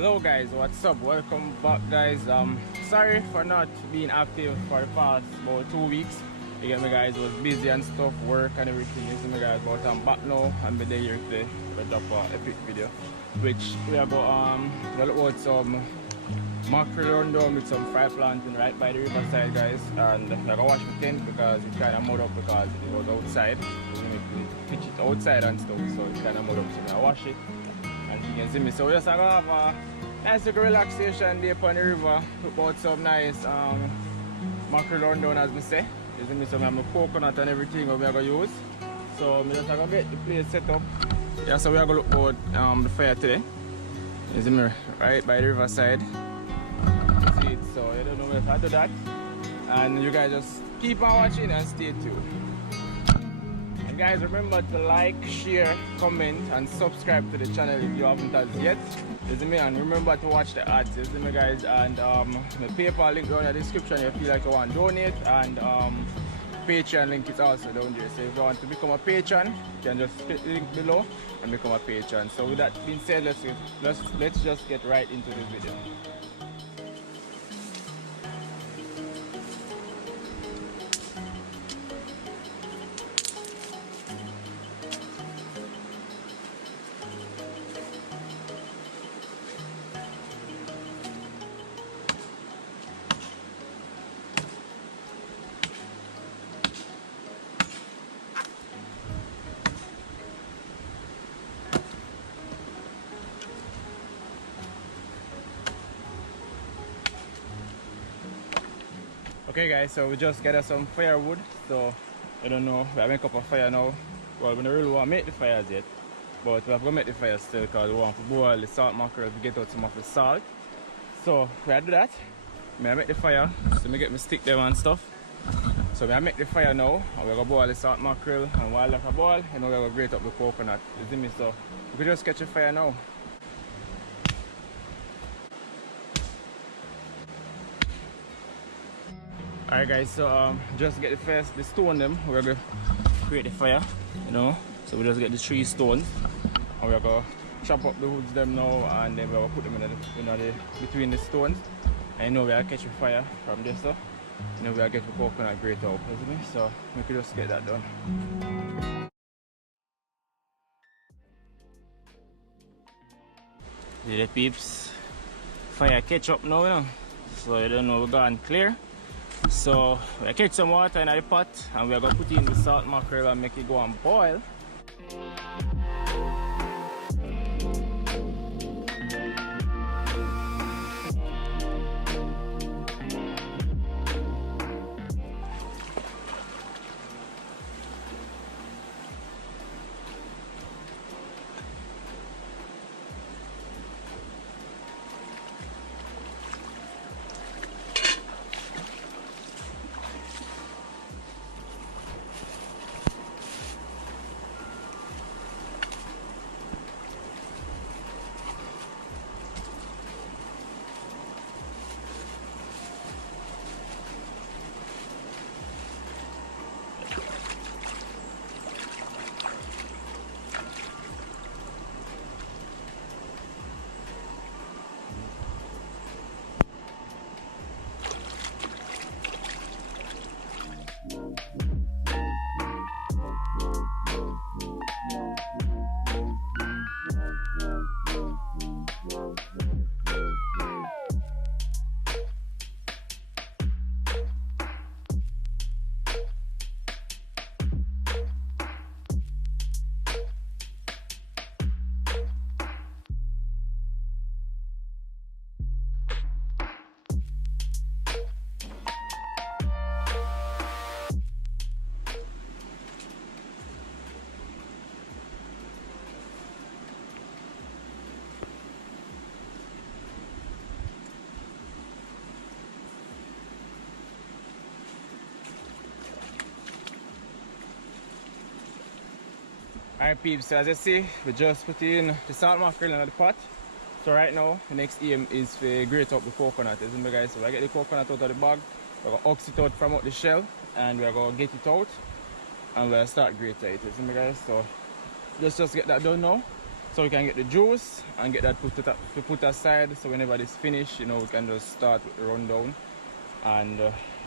Hello guys, what's up? Welcome back guys. Sorry for not being active for the past about 2 weeks. You get me guys, was busy and stuff, work and everything. You see me guys, but I'm back now and be there here today to drop an epic video. Which we are going look out some mackerel rundown with some fried plantain right by the riverside guys. And I'm gonna wash my tent because it's kinda mud up because it was outside. So we pitch it outside and stuff, so it's kinda mud up, so I wash it. And you can see me, so we're just gonna have a nice little relaxation day upon the river. Took out some nice mackerel rundown as we say. You see me, so I have my coconut and everything we're gonna use. So I'm just gonna get the place set up. Yeah, so we're gonna look at the fire today. You see me, right by the riverside. You see it, so I don't know if I do that. And you guys just keep on watching and stay tuned. And guys, remember to like, share, comment and subscribe to the channel if you haven't as yet. You see me, and remember to watch the ads, you see me guys, and the PayPal link down in the description if you feel like you want to donate, and Patreon link is also down there. So if you want to become a patron, you can just click the link below and become a patron. So with that being said, let's just get right into the video. Okay guys, so we just got some firewood, so I don't know, we make up a fire now. Well, we don't really want to make the fires yet, but we have to make the fire still because we want to boil the salt mackerel to get out some of the salt. So we do that, I make the fire, so I get my stick there and stuff. So I make the fire now, and we're going to boil the salt mackerel, and while that boil, you know, we're going to grate up the coconut, you see me, so we can just catch a fire now. Alright guys, so just get the stone them, we're going to create the fire, you know. So we just get the 3 stones and we're going to chop up the woods them now, and then we're going to put them in between the stones. And you know we'll catch a fire from this, so you know we'll get the coconut grate out, isn't it? So we can just get that done. See the peeps, fire catch up now, you know. So you don't know we're gone clear. So we catch some water in the pot and we're going to put in the salt mackerel and make it go and boil. Alright peeps, so as you see, we just put in the salt mackerel in the pot. So right now, the next aim is to grate up the coconut, isn't it guys? So I get the coconut out of the bag, we're going to ox it out from out the shell, and we're going to get it out, and we'll start grating it, isn't it guys? So let's just get that done now, so we can get the juice and get that put aside, so whenever it's finished, you know, we can just start with the rundown, and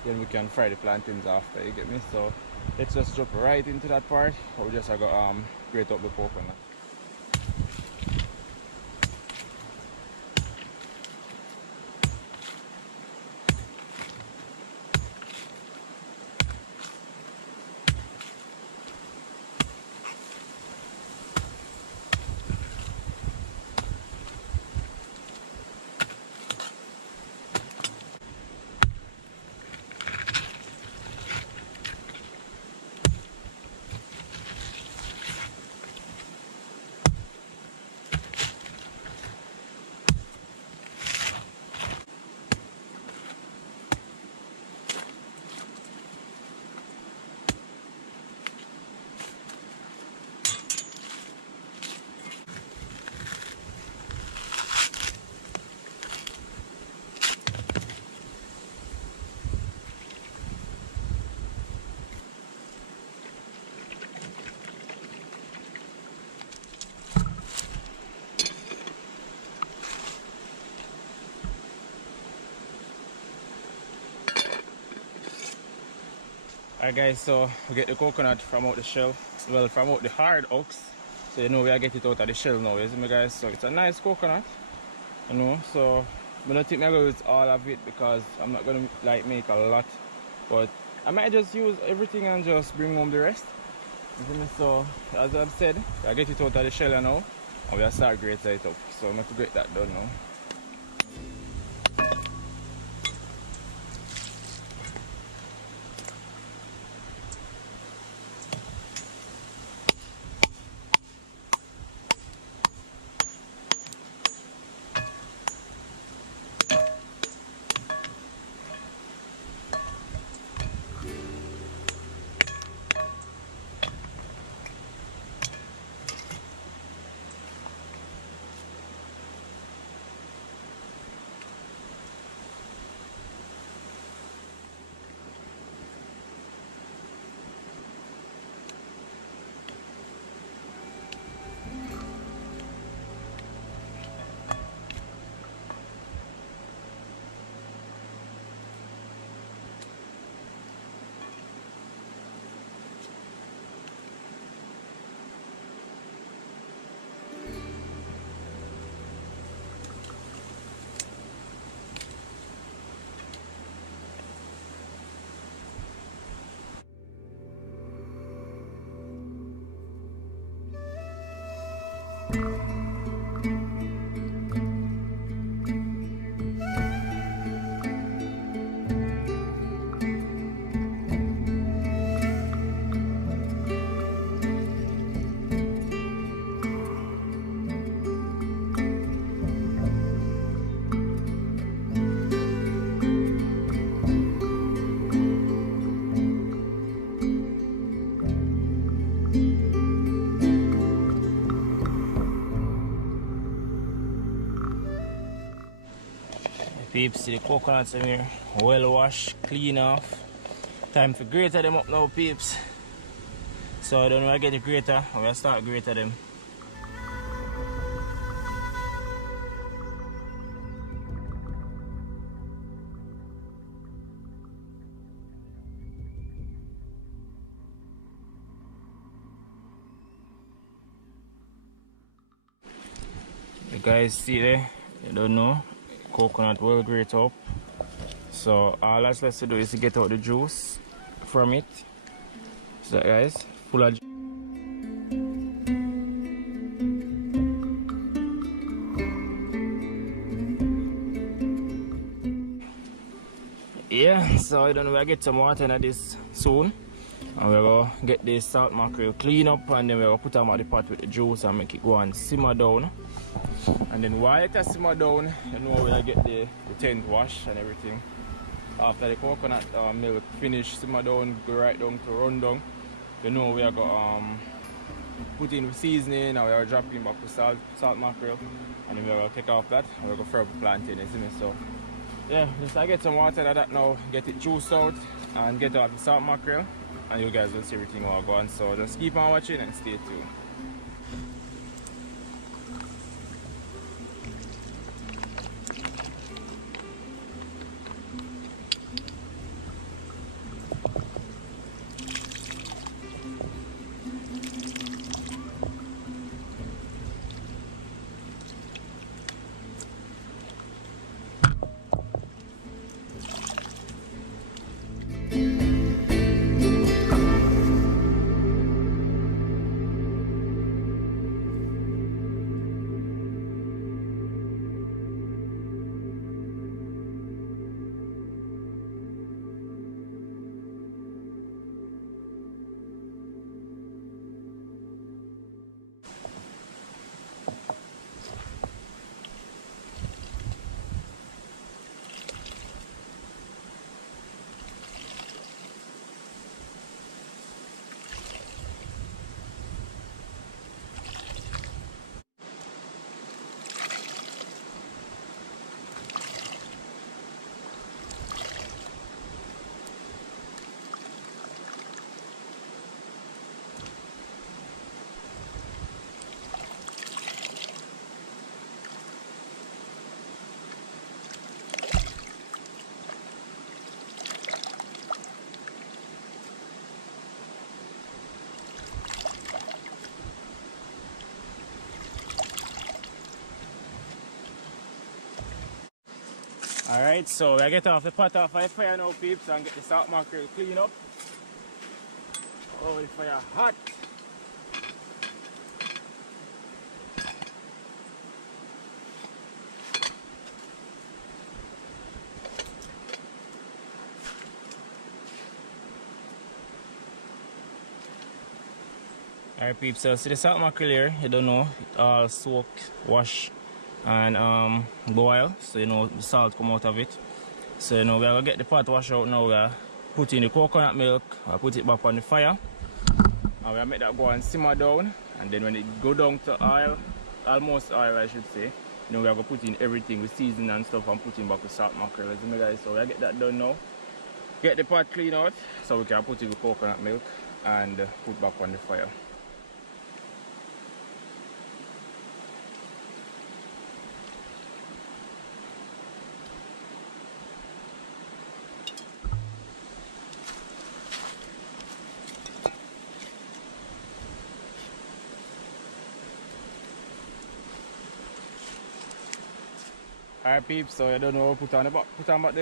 then we can fry the plantains after, you get me? So let's just jump right into that part. We just got grate up the coconut. Alright guys, so we get the coconut from out the shell, well, from out the hard oaks, so you know we are get it out of the shell now, you see me guys? So it's a nice coconut, you know, so I don't think I'm going to use all of it because I'm not going to like make a lot, but I might just use everything and just bring home the rest, you see me? So as I've said, I get it out of the shell now, and we'll start grating it up, so I'm going to grate that done now. Peeps, see the coconuts in here, well washed, clean off. Time to grate them up now, peeps. So I don't know, I get the grater, I'm gonna start grating them. You guys see there, you don't know, coconut will grate up. So all that's left to do is to get out the juice from it. So guys, full of yeah, so I don't know, I get some water in this soon. And we're gonna get the salt mackerel clean up, and then we're gonna put them at the pot with the juice and make it go and simmer down. And then while it simmer down, you know, we'll get the tent wash and everything. After the coconut milk finish simmer down, go right down to run down, you know, we are gonna put in the seasoning, and we are dropping back the salt mackerel, and then we're gonna take off that and we're gonna fry up the plantain, you see me? So yeah, just I get some water out of that now, get it juiced out and get out the salt mackerel, and you guys will see everything will go on. So just keep on watching and stay tuned. Alright, so I get off the pot off my fire now, peeps, and get the salt mackerel clean up. Oh, the fire hot. Alright peeps, so see the salt mackerel here, you don't know, it all soak, wash and boil, so you know the salt come out of it. So you know we are going to get the pot wash out now, we are put in the coconut milk, I put it back on the fire and we make that go and simmer down, and then when it go down to oil, almost oil I should say, you know we are going to put in everything with seasoning and stuff and put in back the salt mackerel, you know guys. So we get that done now, get the pot clean out so we can put it with coconut milk and put back on the fire. Alright peeps, so you don't know, put on the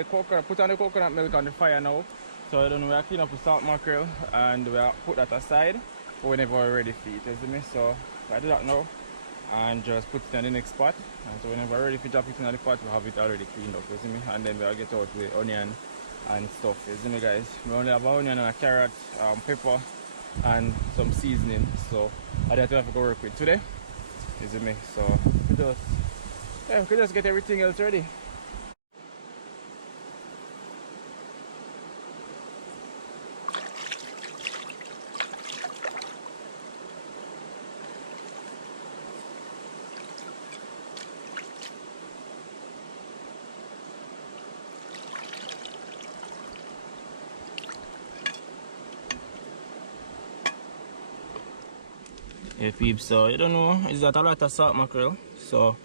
coconut milk on the fire now. So you don't know, we are clean up the salt mackerel and we are put that aside for whenever we're ready for it, you see me? So I do that now and just put it on the next pot. And so whenever we're ready to drop it in the pot, we have it already cleaned up, you see me? And then we'll get out the onion and stuff, you see me guys? We only have an onion and a carrot, pepper and some seasoning. So that's what we have to work with today, you see me? So we could just get everything else ready. Yeah peeps, so you don't know, is that a lot of salt mackerel? So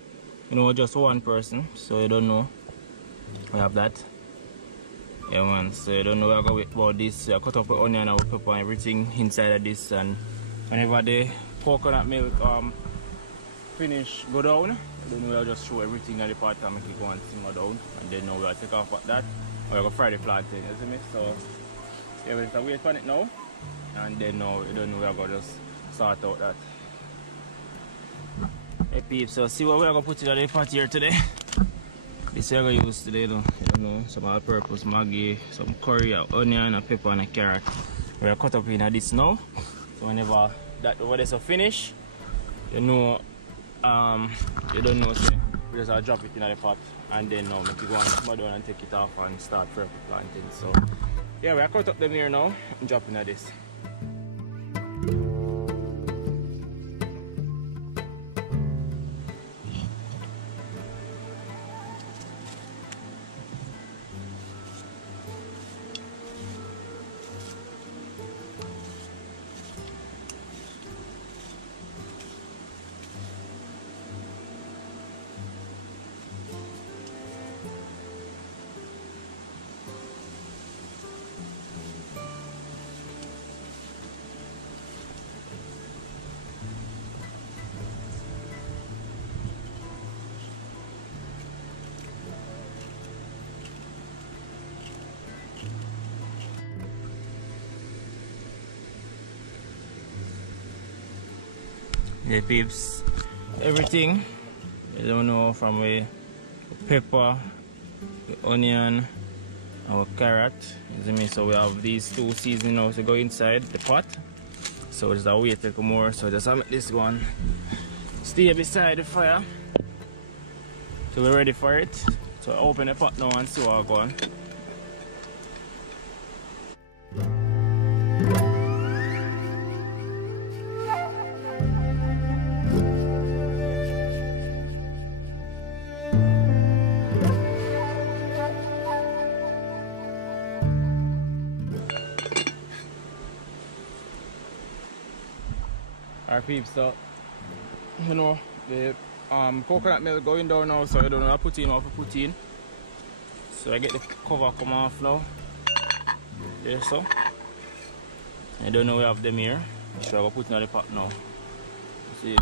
you know, just one person, so you don't know. We have that. Yeah man, so you don't know we're going to about this. I cut up the onion and pepper and everything inside of this, and whenever the coconut milk finish go down, then we'll just throw everything in the pot and make it go and simmer down, and then now we'll take off at that. We're going to fry the plantain, you see me? So yeah, we'll just wait for it now, and then now you don't know we're going to just sort out that. Hey peeps, so see what we're going to put in the pot here today. This we're going to use today, though. You don't know, some all-purpose Maggi, some curry, onion, a pepper and a carrot. We're cut up in this now. So whenever that over there so finish, you know, you don't know, so we just drop it in the pot and then now make it go and simmer down and take it off and start prep planting. So yeah, we're cut up them here now and drop in this. Yeah peeps, everything, you don't know, from the pepper, the onion, our carrot, you see me? So we have these two seasoning now to go inside the pot. So just a wait take more, so just make this one stay beside the fire. So we're ready for it. So I open the pot now and see what's going on. Alright peeps, so you know the coconut milk going down now, so you don't know I put in what I put in. So I get the cover come off now. There so. I don't know we have them here. So I will put in the pot now. See.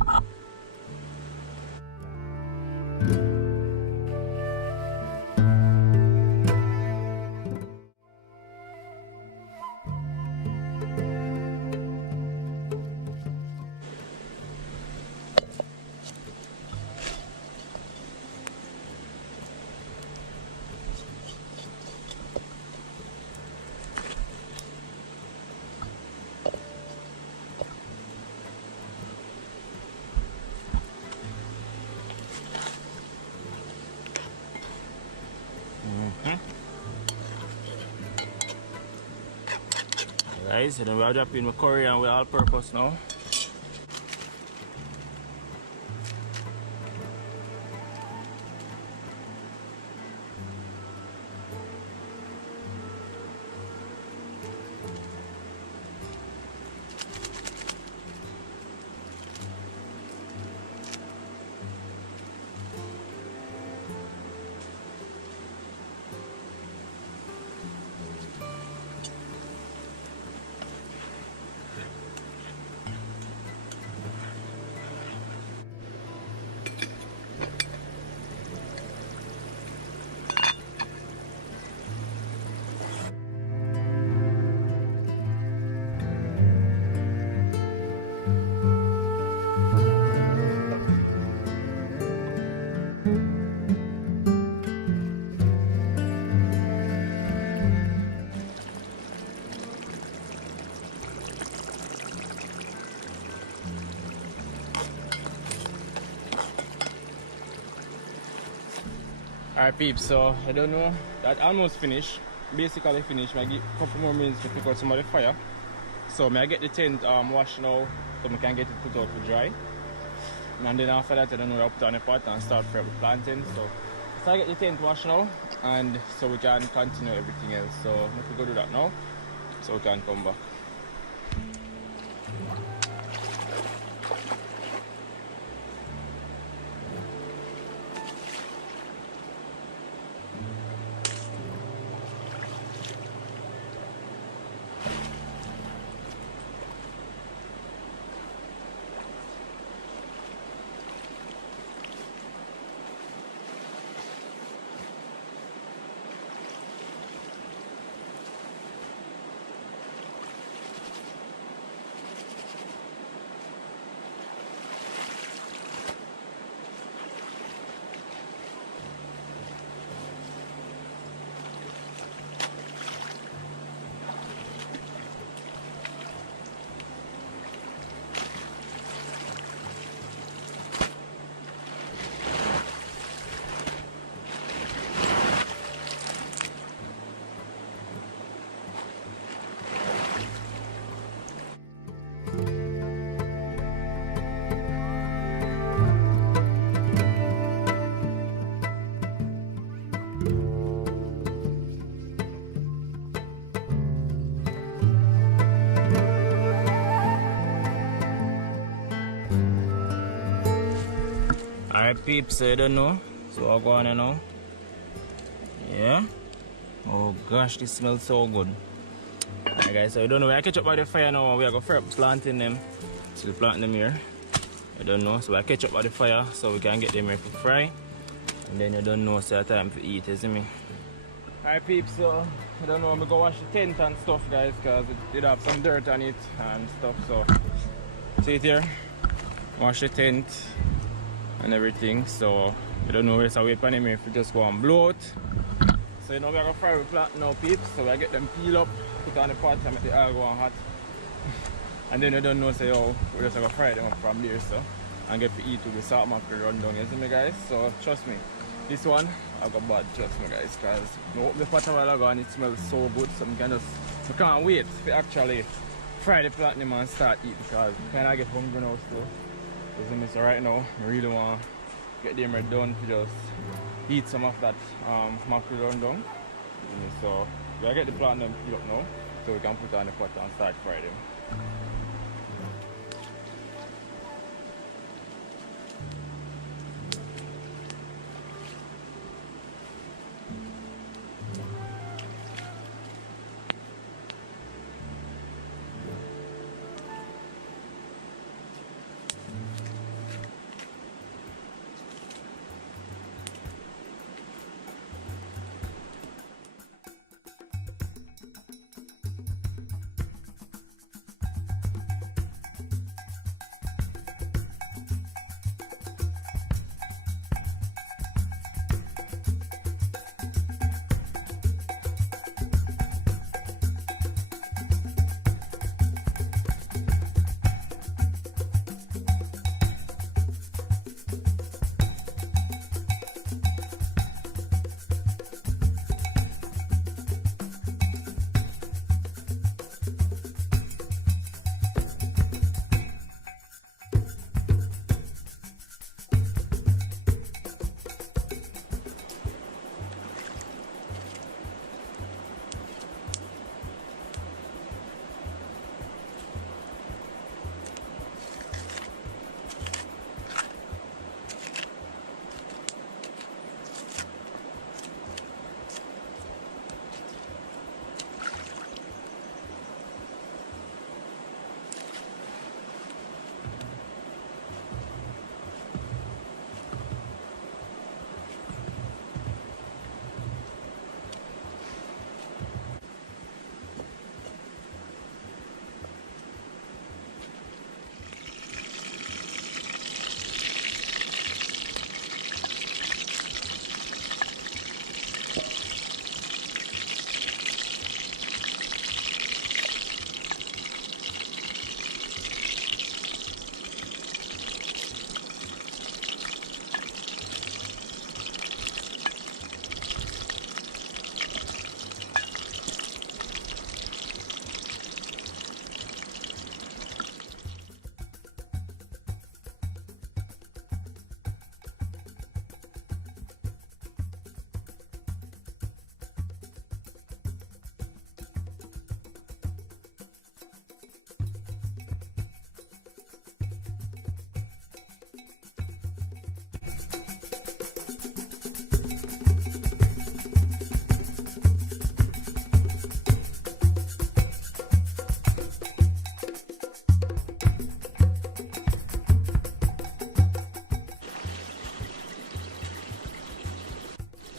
Guys, so then we are dropping my curry and we're all purpose now. Alright peeps, so I don't know, that almost finished, basically finished. I give a couple more minutes to pick out some of the fire. So I get the tent washed now, so I can get it put out to dry. And then after that I don't know, I put on the pot and start prep with plantain. So I get the tent washed now, and so we can continue everything else. So if we go do that now, so we can come back. Alright peeps, so you don't know, so I'll go on now. Yeah. Oh gosh, this smells so good. Alright guys, so you don't know, I catch up by the fire now and we are going to start planting them. So we plant them here. You don't know, so I catch up by the fire so we can get them ready to fry. And then you don't know, so it's time to eat, you see me? Alright peeps, so I don't know, I'm going to go wash the tent and stuff guys, because it did have some dirt on it and stuff. So see it here, wash the tent and everything. So I don't know, so wait for them if we just go and blow it. So you know, we're going to fry the plant now peeps, so I get them peel up, put on the pot and make the oil go on hot. And then you don't know, say, oh, we're just going to fry them up from there, so, and get to eat with the salt mackerel run down, you see me guys? So trust me, this one I got bad, trust me guys, because I opened the pot a while ago and it smells so good, so I can't wait to actually fry the platinum and start eating, because I kind of get hungry now still. So right now, I really want to get them right done to just eat some of that mackerel run down. So we gotta get the platinum peeled up now, so we can put it on the pot and start fry them.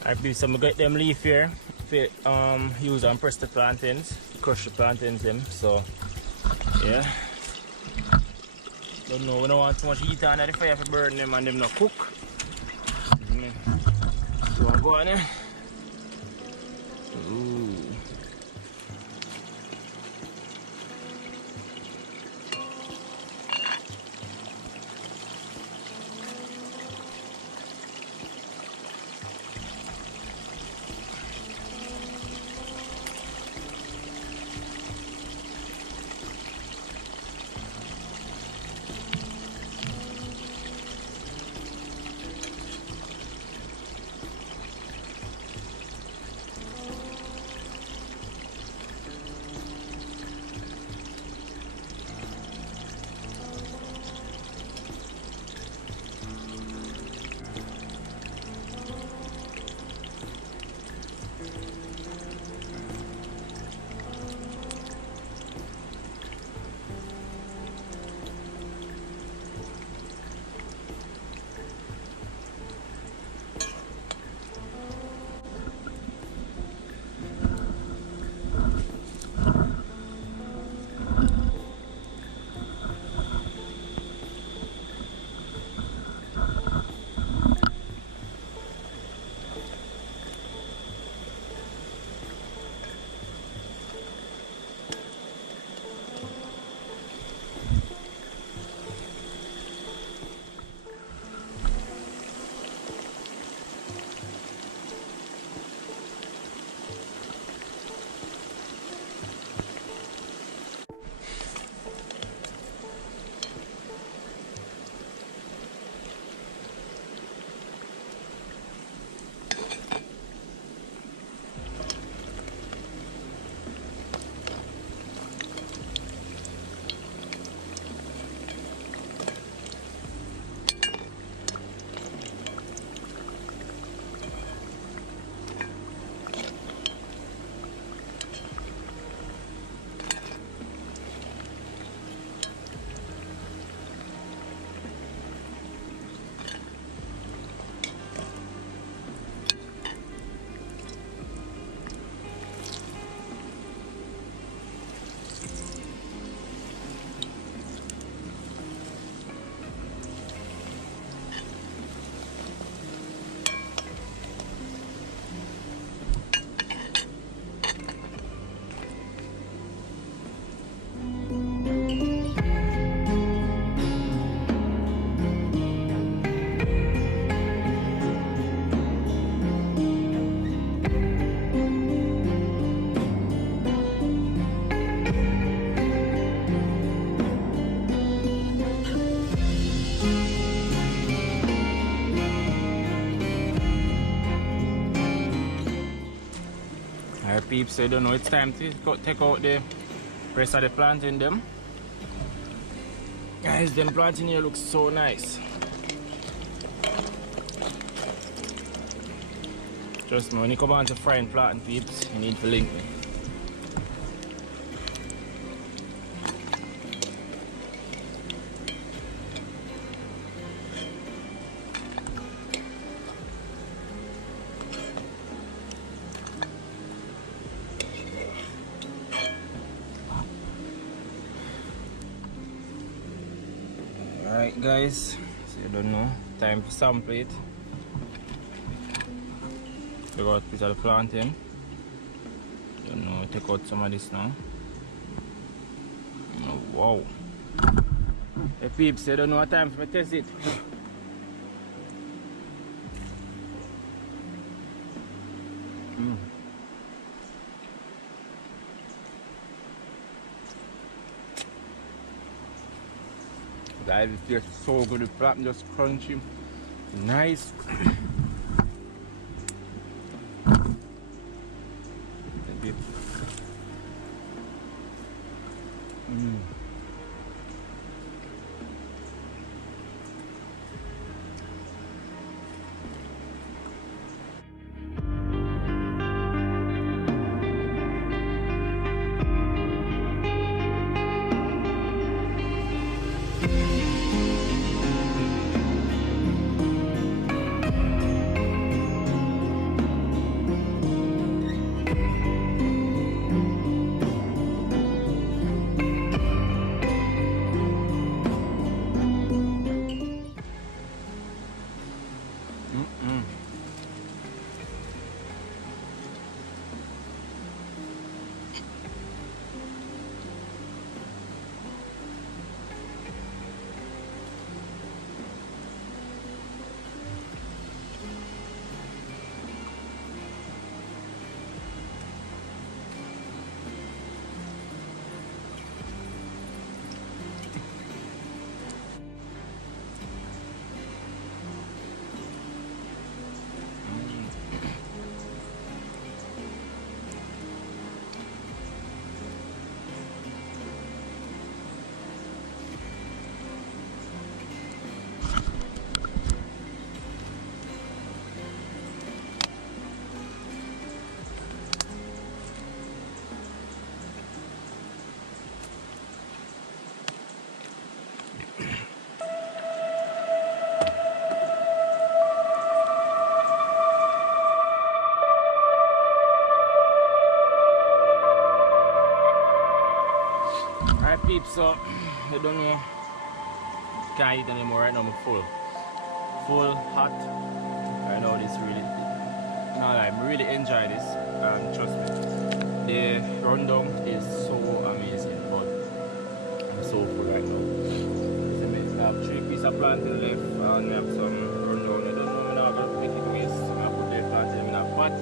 Alright, people, so I'm gonna get them leaf here. Fit, use and press the plantains, crush the plantains them. So yeah. Don't know, we don't want too much heat on the fire to burn them and them not cook. So I go on there. Ooh. Alright peeps, so you don't know it's time to take out the rest of the plantain them. Guys, them plantain here looks so nice. Trust me, when you come on to frying plantain peeps, you need to link me. Alright guys, so you don't know, time to sample it. Take out a piece of the plantain. You don't know, take out some of this now. Oh, wow. Hey peeps, you don't know what time for me to test it. Guys, it tastes so good, the plantain just crunchy, nice. Alright peeps, so I don't know, can't eat anymore right now. I'm full hot right now. This really, no, I really enjoy this, trust me, the rundown is so amazing, but I'm so full right now. I have 3 pieces of plantain left and I have some rundown. I don't know, I'm not going to make it waste, so I put the plantain in a pot,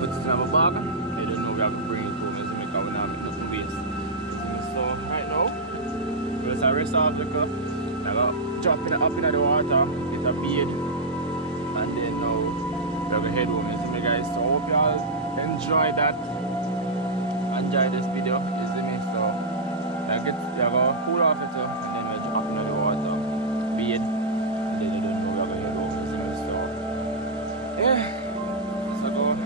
put it in a bag. I don't know, we have to bring it home, so make our name doesn't waste. So right now, just a rest off the cup. I got drop it up in the water, get a bead, and then now we're going to head home. You see me guys, so I hope y'all enjoy that, enjoy this video, you see me. So I get cool off it too, and then we drop in the water, bead, and then you don't know we're going to head home, you see me. So yeah, so go in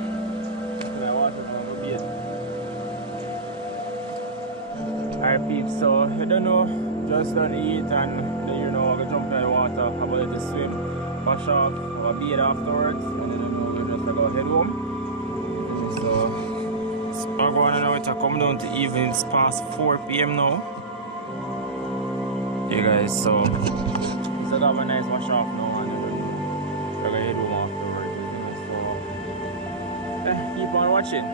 the water now, go bead. Alright peeps, so I don't know, just done eat and then you know I'm gonna jump in the water, I'm about to swim, wash off, have a bead afterwards, and then I'm just gonna head home. So it's going now, it's come down to evening, it's past 4 PM now. Yeah guys, so I got a nice wash off now and then I'm gonna head home afterwards. So keep on watching.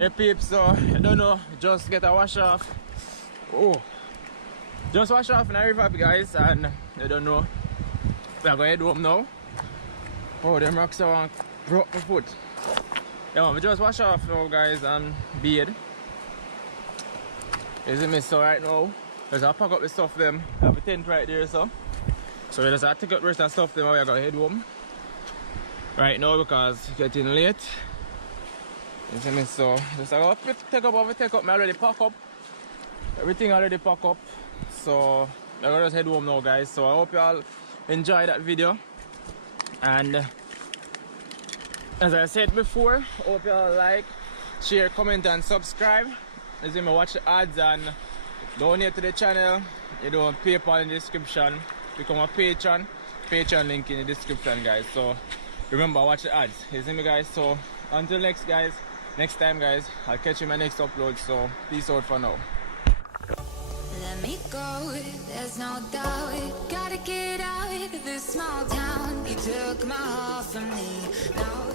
Hey peeps, so I don't know, just get a wash off. Oh, just wash off in a river guys, and I don't know, we're going to head home now. Oh, them rocks are broke my foot. Yeah man, we just wash off now guys and bathe. You see me, so right now, just pack up the stuff them. I have a tent right there, so we just have to take up the rest of the stuff them and we're going to head home right now because it's getting late. You see me, so just I take up, me already pack up. Everything already pack up. So I'm gonna just head home now guys. So I hope y'all enjoy that video. And as I said before, hope y'all like, share, comment and subscribe. You see me, watch the ads and donate to the channel. You know, PayPal in the description. Become a patron. Patreon link in the description guys. So remember, watch the ads. You see me guys, so until next time guys, I'll catch you in my next upload, so peace out for now. Let me go, there's no doubt. Gotta get out of this small town. You took my heart from me. Now